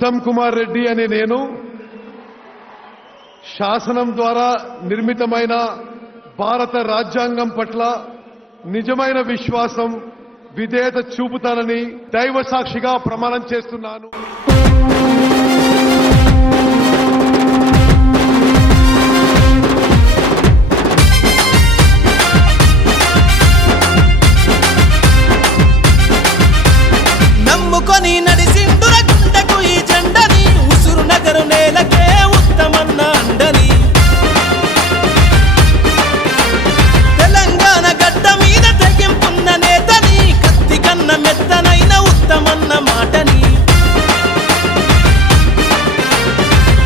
ఉత్తమ్ కుమార్ రెడ్డి అనే నేను శాసనం ద్వారా నిర్మితమైన భారత రాజ్యాంగం పట్ల నిజమైన విశ్వాసం విధేయత చూపుతానని దైవ సాక్షిగా ప్రమాణం చేస్తున్నాను. నమ్ముకొని నడిసిండుర గుండెకు ఈ జెండని ఉసురు నగరు నేలకే ఉత్తమన్న అండని తెలంగాణ గడ్డ మీద తెగింపున్న నేతని కత్తి కన్న మెత్తనైన ఉత్తమన్న మాటని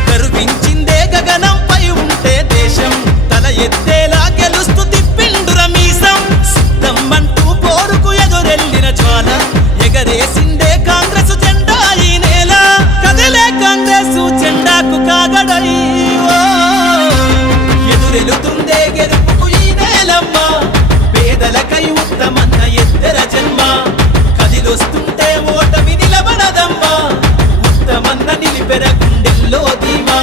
గర్వించిందే గగనంపై ఉంటే దేశం తల ఎత్తేలా గెలుస్తూ తిప్పిండుర మీసం సిద్ధమ్మంటూ పోరుకు ఎదురెళ్లిన జ్వాల ఎగరేసిందే కాంగ్రెస్ జెండా ఈ నేల కదిలే కాంగ్రెస్ జెండాకు కాగడై ఎదురెలుతుందే గెలుపుకు ఈ నేలమ్మ పేదలకై ఉత్తమన్న ఎత్తెర జన్మ కదిలొస్తుంటే ఓటమి నిలబడదమ్మా ఉత్తమన్న నిలిపెర గుండెల్లో ధీమా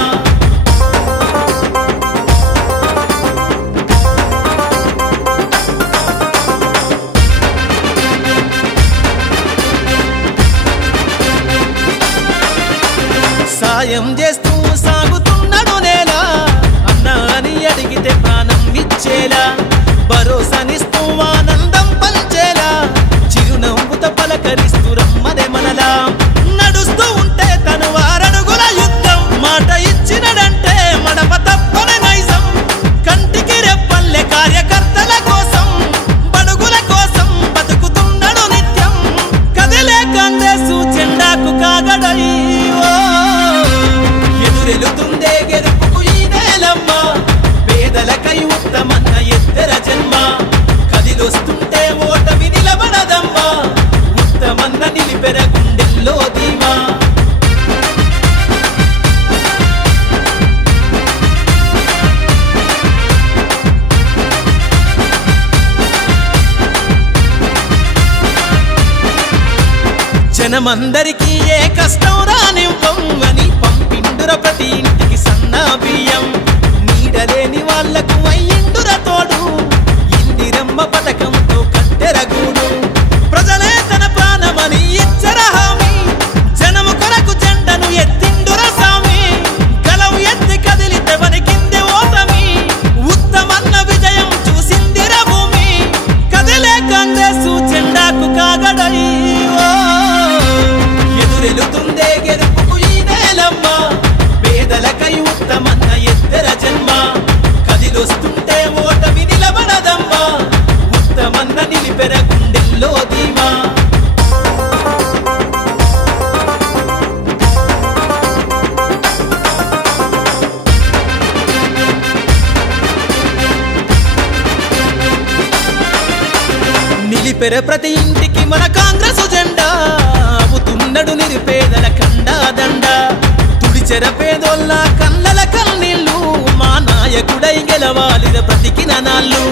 సాయం చేస్తూ సాగుతున్నాడు నేలా అన్నా అని అడిగితే ప్రాణం ఇచ్చేలా భరోసానిస్తూ ఆనందం పంచేలా చిరునవ్వుతో పలకరిస్తూ రమ్మదే మనలా నడుస్తూ ఉంటే తను వారడుగుల యుద్ధం మాట ఇచ్చినడంటే మడమ తప్పని నైజం కంటికి రెప్పల్లే కార్యకర్తల కోసం బడుగుల కోసం బతుకుతున్నాడు నిత్యం కదిలే కాంగ్రెస్ జెండాకు కాగడై ఎదురెలుతుందే గెలుపుకు ఈ నేలమ్మ పేదలకై ఉత్తమన్న ఎత్తెర జన్మ కదిలొస్తుంటే ఓటమి నిలబడదమ్మా ఉత్తమన్న నిలిపెర గుండెల్లో ధీమా జనమందరికీ ఏ కష్టం రానివ్వని పంపిండుర ప్రతి ఇంటికి సన్నా బియ్యం నీడలేని వాళ్లకు అయ్యిండుర తోడు ఇందిరమ్మ పథకంతో కట్టెరగూడు ప్రజలే తన ప్రాణమని ఇచ్చర హామీ జనము కొరకు జెండను ఎత్తిండుర సామి గలవు ఎత్తి కదిలితే వణికింది ఓటమి ఉత్తమన్న విజయం చూసిందిర భూమి కదిలే కాంగ్రెస్ జెండాకు కాగడై ఎదురెలుతుందే గెలుపుకు ఈ నేలమ్మ పేదలకై ఉత్తమన్న ఎత్తెర జన్మ కదిలొస్తుంటే ఓటమి నిలబడదమ్మా ఉత్తమన్న నిలిపెర గుండెల్లో ధీమా నిలిపెర ప్రతి ఇంటికి మన కాంగ్రెస్ జెండా అవుతున్నడు నిరుపేదల కండా దండ తుడిచెర పేదోళ్ళ కళ్ళల కన్నీళ్ళు మా నాయకుడై గెలవాలిర ప్రతికిన నాళ్ళు